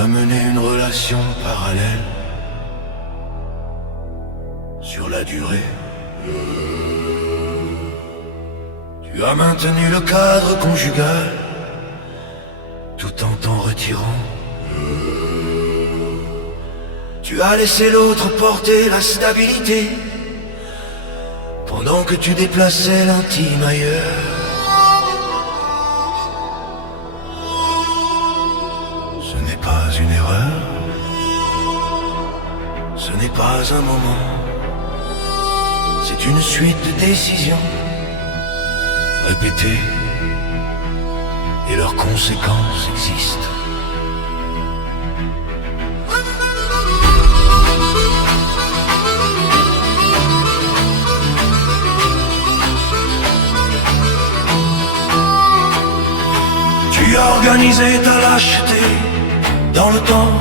as mené une relation parallèle sur la durée. Tu as maintenu le cadre conjugal tout en t'en retirant. Tu as laissé l'autre porter la stabilité pendant que tu déplaçais l'intime ailleurs. Ce n'est pas une erreur, ce n'est pas un moment, c'est une suite de décisions répétées et leurs conséquences existent. Tu as organisé ta lâcheté dans le temps,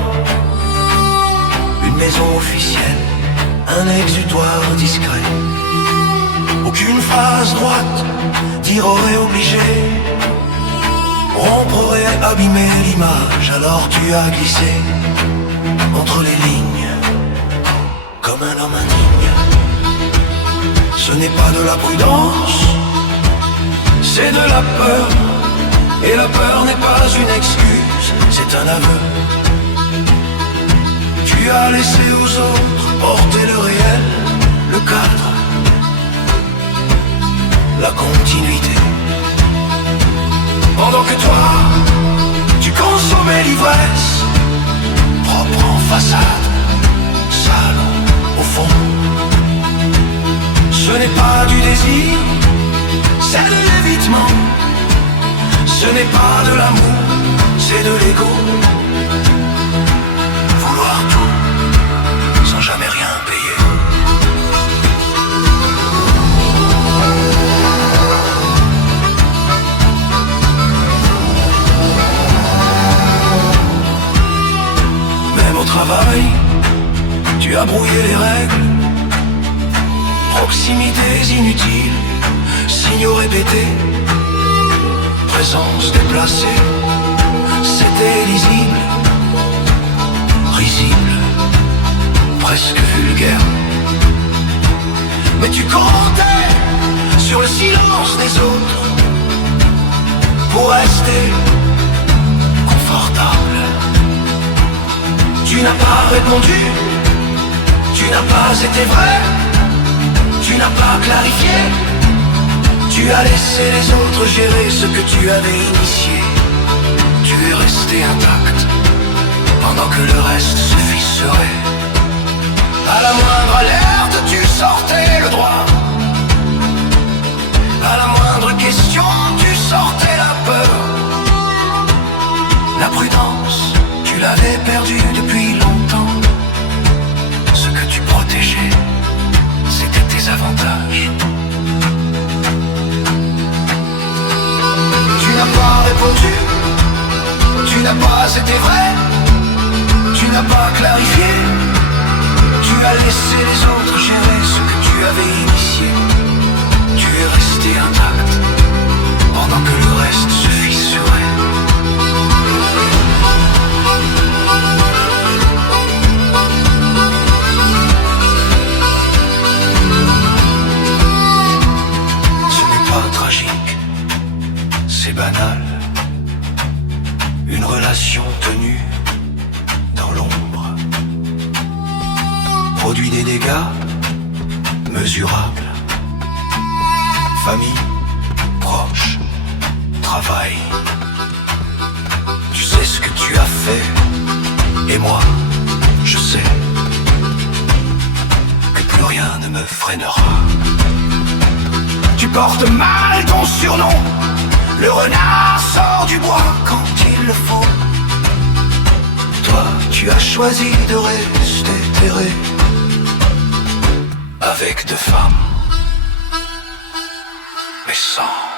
une maison officielle, un exutoire discret. Aucune phrase droite, dire aurait obligé, rompre aurait abîmé l'image. Alors tu as glissé entre les lignes comme un homme indigne. Ce n'est pas de la prudence, c'est de la peur. Et la peur n'est pas une excuse, c'est un aveu. Tu as laissé aux autres porter le réel, le cadre, la continuité. Pendant que toi, tu consommais l'ivresse, propre en façade, sale au fond. Ce n'est pas du désir, c'est de l'évitement. Ce n'est pas de l'amour, c'est de l'ego. Vouloir tout, sans jamais rien payer. Même au travail, tu as brouillé les règles. Proximités inutiles, signaux répétés. Présence déplacée, c'était lisible, risible, presque vulgaire. Mais tu comptais sur le silence des autres pour rester confortable. Tu n'as pas répondu, tu n'as pas été vrai, tu n'as pas clarifié. Tu as laissé les autres gérer ce que tu avais initié. Tu es resté intact pendant que le reste se fissurait. À la moindre alerte, tu sortais le droit. À la moindre question, tu sortais la peur. La prudence, tu l'avais perdue depuis longtemps. Ce que tu protégeais, c'était tes avantages. Tu n'as pas répondu, tu n'as pas été vrai, tu n'as pas clarifié. Tu as laissé les autres gérer ce que tu avais initié. Tu es resté intact pendant que le reste se fissurait. Ce n'est pas tragique, c'est banal. Une relation tenue dans l'ombre produit des dégâts mesurables. Famille, proches, travail. Tu sais ce que tu as fait, et moi, je sais que plus rien ne me freinera. Tu portes mal ton surnom. Le renard sort du bois quand il le faut. Toi, tu as choisi de rester terré avec deux femmes, mais sans